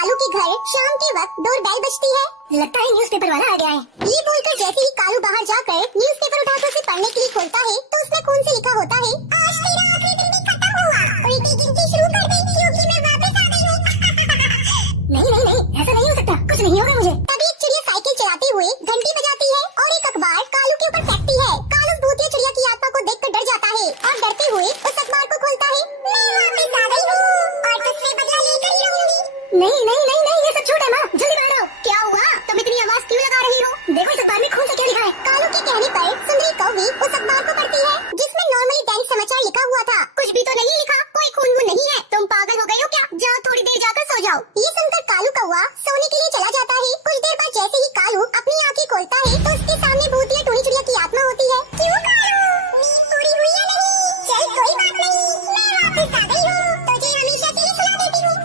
कालू के घर शाम के वक्त डोर बेल बजती है। लगता है न्यूज़पेपर वाला आ गया है। ये बोलकर जैसे ही कालू बाहर जाकर न्यूज़पेपर उठाकर उसे पढ़ने के लिए खोलता है तो उसमें खून से लिखा होता है, आज तेरा आखिरी दिन भी खत्म हुआ, उल्टी गिनती शुरू कर दे क्योंकि मैं वापस आ गई हूँ। नहीं, ऐसा नहीं हो सकता, कुछ नहीं होगा मुझे। तभी एक चिड़िया साइकिल चलाते हुए घंटी बजाती है और एक अखबार कालू के ऊपर फेंकती है। कालू भूतिया चिड़िया की आत्मा को देखकर डर जाता है और डरते हुए उस अखबार को खोलता है। मैं वापस आ गई हूँ और तुझसे बदला लेकर ही रहूंगी। नहीं, ये सब झूठ है माँ, जल्दी बोलो क्या हुआ, तुम इतनी आवाज क्यों लगा रही हो? देखो इस अखबार में खून से क्या लिखा है। कालू के कहने पर सुंदरी कौवी उस अखबार को पढ़ती है जिसमें नॉर्मली दैनिक समाचार लिखा हुआ था। कुछ भी तो नहीं लिखा, कोई खून वून नहीं है, तुम पागल हो गई हो क्या? जाओ थोड़ी देर जाकर सो जाओ। ये सुनकर कालू कौवा सोने के लिए चला जाता है। कुछ देर बाद जैसे ही कालू अपनी आंखें खोलता है तो उसके सामने भूतिया टोनी चिड़िया की आत्मा होती है। क्यों कालू, नींद पूरी हुई है नहीं? चल कोई बात नहीं, मैं वापस आ गई हूँ, तुझे हमेशा के लिए सुला देती हूँ।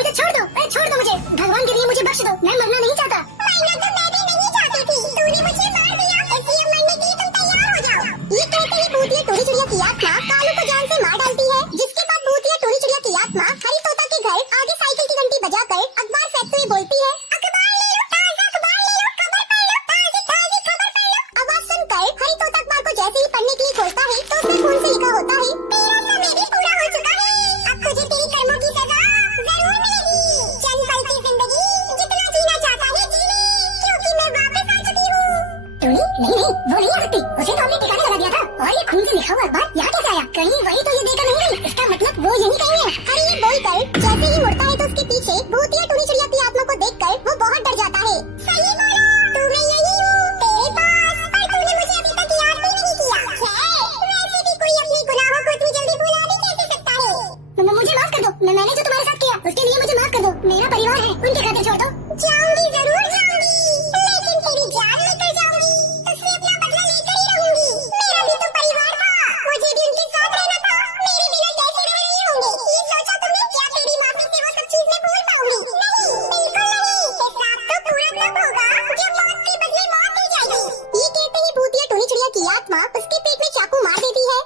मुझे छोड़ दो मुझे, भगवान के लिए मुझे बख्श दो, मैं मरना नहीं चाहता। मरना तो मैं भी नहीं चाहती थी, तूने मुझे मार दिया, इसलिए मरने के लिए तुम तैयार हो जाओ। ये कहते ही भूतिया टोनी चिड़िया की आत्मा कालू को जान से मार डालती है। जिसके बाद भूतिया टोनी चिड़िया की आत्मा हरी तोता के घर आगे साइकिल की घंटी बजाकर अखबार फेंकते हुए बोलती है, अखबार ले लो ताज़ा, अखबार ले लो, खबर पढ़ लो, ताज़ी ताज़ी खबर पढ़ लो। आवाज सुनकर हरी तोता अखबार को जैसे ही पढ़ने के लिए खोलता है तो उसमें खून से लिखा होता है, तेरा समय भी पूरा हो चुका है, अब तुझे तेरी कर्मों की सजा जरूर मिलेगी। चंद पल की जिंदगी जितना जीना चाहता है जी ले, क्योंकि मैं वापस आ चुकी हूँ। टोनी नहीं, वो नहीं आ सकती, उसे तो हमने ठिकाने लगा दिया था। और ये खून से लिखा हुआ अखबार यहाँ कैसे आया? कहीं वही तो ये देकर नहीं गई, इसका मतलब वो यही कहीं है। हरी ये बोलकर जैसे ही मुड़ता है तो उसके पीछे भूतिया टोनी चिड़िया की आत्मा को देखकर वो बहुत डर जाता है। सही बोला, तू मैं यही हूँ तेरे पास, और तूने मुझे अभी तक याद भी नहीं किया। वैसे भी कोई अपने गुनाहों को इतनी जल्दी भुला भी कैसे सकता है? मुझे माफ कर दो, मैंने जो तुम्हारे साथ किया उसके लिए मुझे माफ कर दो। मेरा परिवार है, उनके खाते छोड़ दो। जाऊंगी, जरूर जाऊंगी, लेकिन तेरी जान लेकर जाऊंगी, उससे अपना बदला लेकर ही रहूंगी। मेरा भी तो परिवार था, मुझे भी उनके साथ रहना था, मेरे बिना कैसे रह रहे होंगे? ये सोचा तुमने क्या तेरी माफी से वो सब चीजें भूल पाऊंगी? नहीं, बिल्कुल नहीं, हिसाब तो पूरा तब होगा जब मौत के बदले मौत दी जाएगी। ये कहते ही भूतिया टोनी चिड़िया की आत्मा उसके पेट में चाकू मार देती है।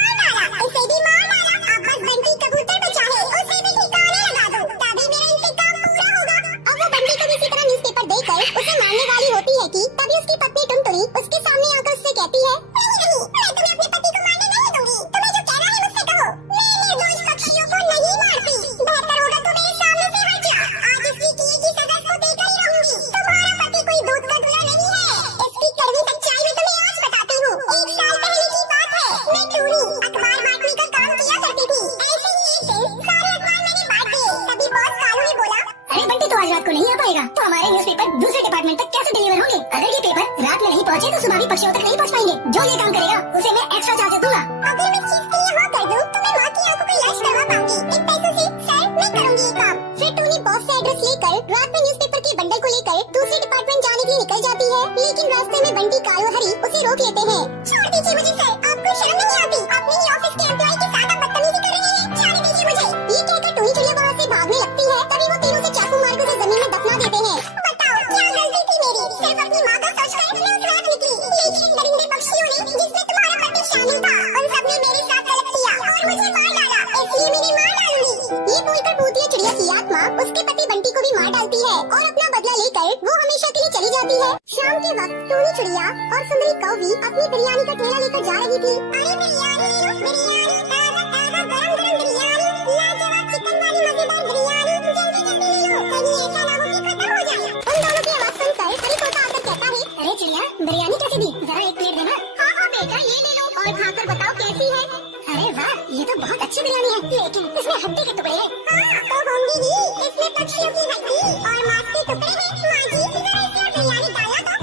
मार डाला, उसे भी मार डाला, अब बस बंटी कबूतर बचा है, उसे भी ठिकाने लगा दो, तभी मेरा इंतकाम पूरा होगा। अब वो बंटी को इसी तरह न्यूज़पेपर देकर उसे मारने वाली होती है कि तभी उसकी पत्नी टुनटुनी उसके सामने आकर उससे कहती है, नहीं, मैं तुम्हें अपने पति को मारने नहीं दूंगी, तुम्हें जो कहना है मुझसे कहो। मैं निर्दोष पक्षियों को नहीं मारती, बेहतर होगा तुम मेरे सामने से हट जाओ, आज इसकी किए की सजा को देकर ही रहूंगी। तुम्हारा पति कोई दूध का धुआं नहीं है, इसकी कड़वी सच्चाई मैं तुम्हें आज बताती हूँ। 1 साल पहले की बात है, मैं टूनी अखबार बांटने का काम किया करती थी। ऐसे ही एक दिन सारे अखबार मैंने बांट दिए, तभी बॉस कालू ने बोला, अरे बंटी तो आज रात को नहीं आ पाएगा, तो हमारे न्यूज़पेपर दूसरे डिपार्टमेंट तक कैसे डिलीवर होंगे? अगर ये पेपर रात में नहीं पहुँचे तो सुबह भी पक्षियों तक नहीं पहुँच पाएंगे। जो ये काम करेगा उसे मैं एक्स्ट्रा चार्ज दूंगा। अगर मैं इस चीज के लिए हाँ कर दूं तो मैं माँ की आंखों का इलाज करवा पाऊंगी। इन पैसों से सर मैं करूंगी ये काम। फिर टूनी बॉस से एड्रेस लेकर रात में न्यूज़पेपर के बंडल को लेकर दूसरे डिपार्टमेंट जाने के लिए निकल जाती है, लेकिन रास्ते में बंटी, कालू और हरी उसे रोक लेते हैं। छोड़ दीजिए मुझे सर, आपको शर्म नहीं आती? अपने ही ऑफिस के एम्प्लॉय के साथ आप बदतमीजी कर रहे हैं, जाने दीजिए मुझे। ये कहकर टोनी चिड़िया वहाँ से भागने लगती है, तभी वो तीनों से चाकू मारकर उसे जमीन में दफना देते हैं। बताओ क्या गलती थी मेरी? सिर्फ अपनी माँ को सोचकर मैं उस रात निकली, लेकिन दरिंदे पक्षियों ने जिसमें तुम्हारा पति शामिल था, उन सबने मेरे साथ गलत किया और मुझे मार डाला, इसलिए मैंने मार डालूंगी। ये बोलकर भूतिया चिड़िया की आत्मा उसके पति बंटी को भी मार डालती है और अपना बदला लेकर वो हमेशा के लिए चली जाती है। शाम के वक्त टोनी चिड़िया और सुंदरी कौवी अपनी बिरयानी का ठेला लेकर जा रही थी। अरे बिरयानी ले लो, बिरयानी ताज़ा ताज़ा गरम गरम बिरयानी, लाजवाब चिकन वाली मजेदार बिरयानी, जल्दी जल्दी ले लो, कहीं ऐसा ना हो कि खत्म हो जाए। उन दोनों की आवाज सुनकर हरी तोता आकर कहता है, अरे चिड़िया बिरयानी कैसी दी, जरा एक प्लेट देना। हाँ बेटा ये ले लो और खाकर बताओ कैसी है। अरे वाह, ये तो बहुत अच्छी बिरयानी है, लेकिन इसमें हड्डी के टुकड़े हैं। हाँ तो होंगी ही, इसमें पक्षियों की हड्डी और मांस के टुकड़े हैं। माँ जी जरा इसमें बिरयानी डाला तो।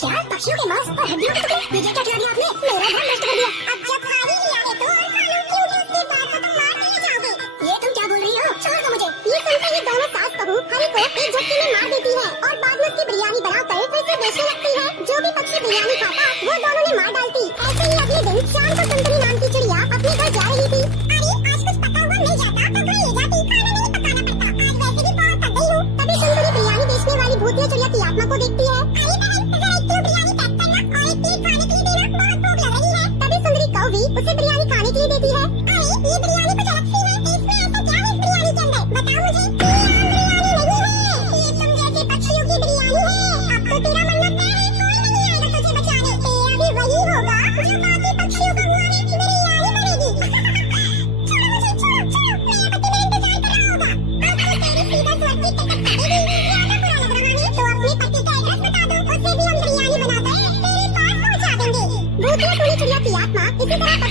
क्या पक्षियों के मांस और हड्डियों के टुकड़े? मुझे क्या खिला दिया आपने, मेरा ध्यान नष्ट कर दिया। अब जब खा ही लिया है तो और खा लो, क्योंकि उसके बाद तो तुम मार नहीं जाओगे। ये तुम क्या बोल रही हो, छोड़ दो मुझे। ये सुनकर ये दोनों सास बहू हरी को एक झटके में मार देती है और बाद में उसकी बिरयानी बनाकर फिर से बेचने लगती है। जो भी पक्षी बिरयानी खाता वो दोनों ने मार डालती। ऐसे ही अगले दिन शाम को टुनटुनी नाम की चिड़िया अपने घर जा रही थी। अरे आज कुछ पका हुआ मिल जाता तो घर ले जाती, खाना नहीं पकाना पड़ता, आज वैसे भी बहुत थक गई हूँ। तभी टुनटुनी बिरयानी बेचने वाली भूतिया चिड़िया की आत्मा को देखती है। अरे बहन जरा 1 किलो बिरयानी पैक करना और 1 प्लेट खाने के लिए देना, बहुत भूख लग रही है। तभी सुंदरी कौवी उसे बिरयानी खाने के लिए देती है। अरे ये बिरयानी कुछ अलग सी है, इसमें ऐसा क्या है इस बिरयानी के अंदर, बताओ मुझे।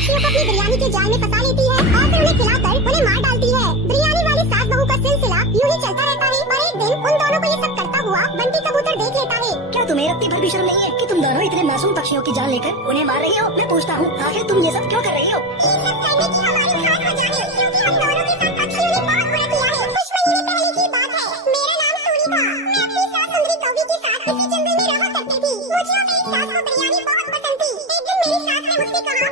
पक्षियों को अपनी बिरयानी के जाल में फंसा लेती है और फिर उन्हें खिलाकर उन्हें मार डालती है। बिरयानी वाली सास बहू का सिलसिला यूं ही चलता रहता है और एक दिन उन दोनों को ये सब करता हुआ बंटी कबूतर देख लेता है। क्या तुम्हें इतनी भर भी शर्म नहीं है कि तुम दोनों इतने मासूम पक्षियों की जान लेकर उन्हें मार रही हो? मैं पूछता हूँ, आखिर तुम ये सब क्यों कर रही हो? ये सब करने की हमारी हाथ हो जाने, क्योंकि हम दोनों के साथ पक्षियों ने बहुत बुरा किया है। कुछ महीने पहले की बात है। मेरा नाम सूरी था। मैं अपनी सास सुंदरी कौवी के साथ इसी जंगल में रहा करती थी। मुझे और मेरी सास को बिरयानी बहुत पसंद थी। एक दिन मेरी सास ने मुझसे कहा,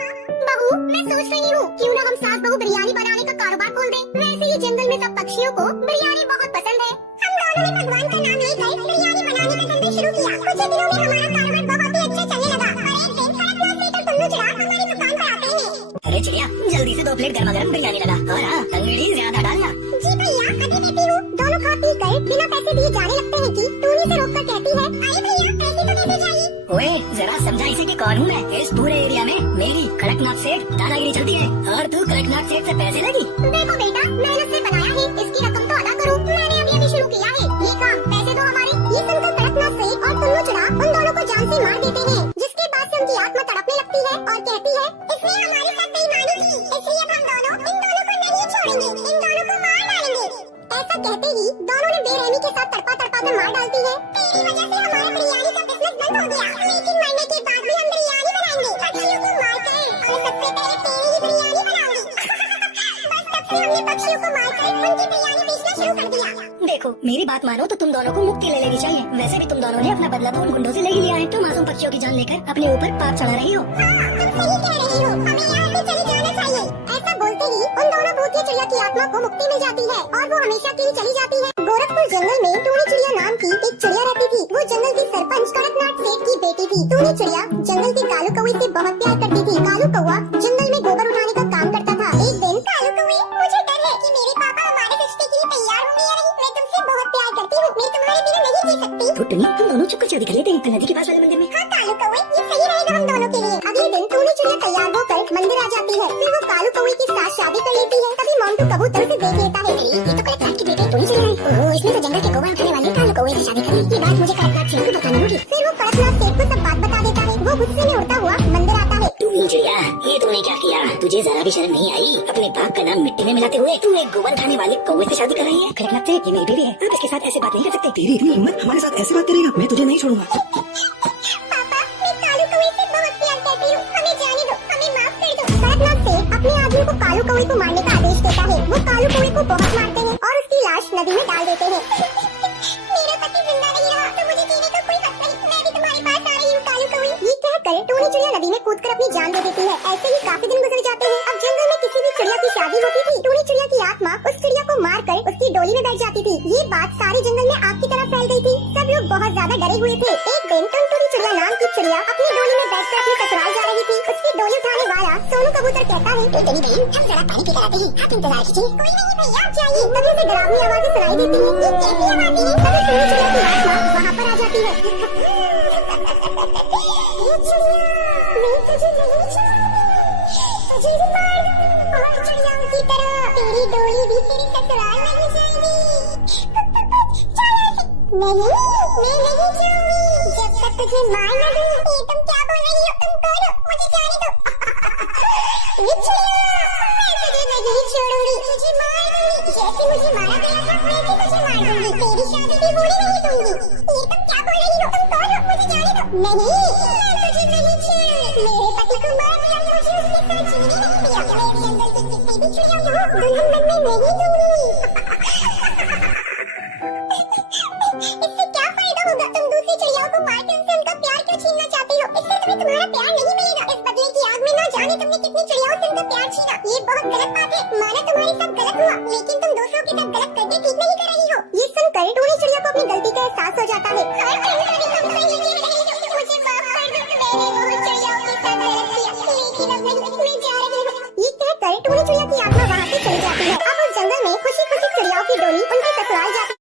बहू मैं सोच रही हूँ क्यों ना हम सास बहू बिरयानी बनाने का कारोबार खोल दें। वैसे ही जंगल में सब पक्षियों को बिरयानी बहुत पसंद है। हम दोनों ने भगवान का नाम लेकर बिरयानी बनाने का धंधा शुरू किया। कुछ ही दिनों में हमारा कारोबार बहुत ही अच्छा चलने लगा। और एक दिन कड़कनाथ से एक टुल्लू चढ़ा हमारी दुकान पर आते हैं। अरे चिड़िया, जल्दी से 2 प्लेट गर्मा गर्म बिरयानी लगा और हाँ, तंगड़ी ज्यादा डालना। जी भैया, अभी देती हूँ। दोनों खा पी कर बिना पैसे दिए जाने लगते हैं कि टूनी से रोककर कहती है, अरे भैया पैसे तो देते जाइए। ओए जरा समझा इसे कि कौन हूँ मैं। इस पूरे एरिया में मेरी कड़कनाथ सेठ दादागिरी चलती है और तू कड़कनाथ सेठ से पैसे लगी। देखो बेटा, मेहनत से बनाया है, इसकी रकम तो अदा करो। मैंने अभी अभी शुरू किया है ये काम, पैसे दो हमारे। ये सुनकर कड़कनाथ सेठ और टुल्लू चढ़ा उन दोनों को जान से मार देते हैं, जिसके बाद से उनकी आत्मा तड़पने लगती है और कहती है, इसने हमारे साथ बेईमानी की, इसलिए अब हम दोनों इन दोनों को नहीं छोड़ेंगे, इन दोनों को मार डालेंगे। ऐसा कहते ही दोनों ने बेरहमी के साथ तड़पा तड़पा कर मार डालती है। तेरी वजह से हमारा बिरयानी का बिजनेस बंद हो गया, लेकिन मरने के बाद भी हम बिरयानी बनाएंगे, पक्षियों को मारकर, और सबसे पहले तेरी ही बिरयानी बनाऊंगी। बस तब से हमने पक्षियों को मारकर उनकी बिरयानी बेचना शुरू कर दिया। देखो मेरी बात मानो तो तुम दोनों को मुक्ति ले लेनी चाहिए। वैसे भी तुम दोनों ने अपना बदला तो उन गुंडों से ले ही लिया है, तो मासूम पक्षियों की जान लेकर अपने ऊपर पाप चढ़ा रही हो। हाँ, तुम सही कह रही हो, हमें यहाँ से चले जाना चाहिए। ऐसा बोलते ही उन दोनों भूतिया चिड़िया की आत्मा को मुक्ति मिल जाती है और वो हमेशा के लिए चली जाती है। गोरखपुर जंगल में टूनी चिड़िया नाम की एक चिड़िया रहती थी। वो जंगल की सरपंच कड़कनाथ सेठ की बेटी थी। टूनी चिड़िया जंगल के कालू कौवे से बहुत प्यार करती थी। कालू कौवा जंगल में गोबर उठाने का काम करता था। एक दिन, कालू कौवे, मुझे डर है कि मेरे पापा हमारे रिश्ते के लिए तैयार होंगे या नहीं। मैं तुमसे बहुत प्यार करती हूँ, मैं तुम्हारे बिना नहीं जी सकती। तो टुन्नी, हम दोनों चुपकर शादी कर लेते हैं नदी के पास वाले मंदिर में। हाँ कालू कौवे, ये सही रहेगा हम दोनों के लिए। अगले दिन टूनी चिड़िया तैयार होकर मंदिर आ जाती है। फिर वो कालू कौवे के साथ शादी कर लेती है। तभी मोंटू कबूतर उसे देख लेता है। ये तो कड़कनाथ की बेटी टूनी चिड़िया है। ओह, इसने तो जंगल के गोबर उठाने वाले कालू कौवे से शादी कर ली। ये बात मुझे कड़कनाथ सेठ को बतानी होगी। फिर वो कड़कनाथ सेठ को सब बात बता देता है। वो गुस्से में उड़ता हुआ मंदिर आता है। टूनी चिड़िया, ये तूने क्या किया? तुझे जरा भी शर्म नहीं आई? अपने बाप का नाम मिट्टी में मिलाते हुए तू एक गोबर खाने वाले कौवे से शादी कर रही है। कड़कनाथ सेठ, ये मेरी बीवी है, आप इसके साथ ऐसे बात नहीं कर सकते। तेरी इतनी हिम्मत, हमारे साथ ऐसे बात करेगा? मैं तुझे नहीं छोड़ूंगा। पापा, मैं कालू कौवे से बहुत प्यार करती हूँ, हमें जाने दो, हमें माफ कर दो। कड़कनाथ सेठ अपने आदमी को कालू कौवे को मारने का आदेश देता है। वो कालू कौवे को बहुत मारते हैं और उसकी लाश नदी में डाल देते हैं। मेरा पति जिंदा नहीं रहा तो मुझे जीने का कोई हक नहीं। मैं भी तुम्हारे पास आ रही हूँ कालू कौवे। ये कहकर टूनी चिड़िया नदी में कूदकर अपनी जान दे देती है। ऐसे ही काफी दिन गुजर जाते हैं। अब जंगल में किसी भी चिड़िया की शादी होती थी, टूनी चिड़िया की आत्मा उस चिड़िया को मारकर उसकी डोली में बैठ जाती थी। ये बात सारे जंगल में आग की तरह फैल गई थी। सब लोग बहुत ज्यादा डरे हुए थे। एक दिन टुनटुनी चिड़िया नाम की चिड़िया अपनी डोली में बैठकर अपने ससुराल जा रही थी। उसकी डोली उठाने वाला सोनू कबूतर कहता है, टुनटुनी बहन, हम जरा पानी पीकर आते हैं, आप इंतजार कीजिए। कोई नहीं भैया, आप जाइए। तभी उसे डरावनी आवाजें सुनाई देती है। ये कैसी आवाजें हैं? तभी टूनी चिड़िया की आत्मा वहाँ पर आ जाती है। ये चिड़िया, मैं तुझे नहीं छोड़ूंगी, तुझे भी मार दूंगी और चिड़ियाओं की तरह तेरी डोली भी तेरे ससुराल नहीं जाएगी। नहीं, मैं नहीं जाऊंगी जब तक तुझे मार न दूं। ये तुम क्या बोल रही हो? तुम कौन हो? मुझे जाने दो। ये चिड़िया, मैं तुझे नहीं छोड़ूंगी, तुझे मार दूंगी। जैसे मुझे मारा गया था वैसे तुझे मार दूंगी, तेरी शादी भी होने नहीं दूंगी। ये तुम क्या बोल रही हो? तुम कौन हो? मुझे जाने दो। नहीं, मैं तुझे नहीं छोड़ूंगी। मेरे पति को मार दिया, मुझे उसके साथ जीने नहीं दिया। मैं जंगल की किसी भी चिड़िया को दुल्हन बनने नहीं दूंगी। इससे क्या फायदा होगा? तुम दूसरी चिड़ियाओं को मार के उनसे उनका प्यार क्यों छीनना चाहते हो? इससे तुम्हें तुम्हारा प्यार नहीं मिलेगा। इस बदले की आग में ना जाने तुमने कितनी चिड़ियाओं से उनका प्यार छीना। ये बहुत गलत बात है। माना तुम्हारे साथ गलत हुआ, लेकिन तुम दूसरों के साथ गलत करके ठीक नहीं कर रही हो। ये सुनकर टूनी चिड़िया को अपनी गलती का एहसास हो जाता है। मुझे माफ कर दो, मैंने वो चिड़ियाओं के साथ गलत किया, लेकिन अब नहीं, मैं जा रही हूँ। ये कहकर टूनी चिड़िया की आत्मा वहाँ से चली जाती है। अब उस जंगल में खुशी खुशी चिड़ियाओं की डोली उनके ससुराल जाती है।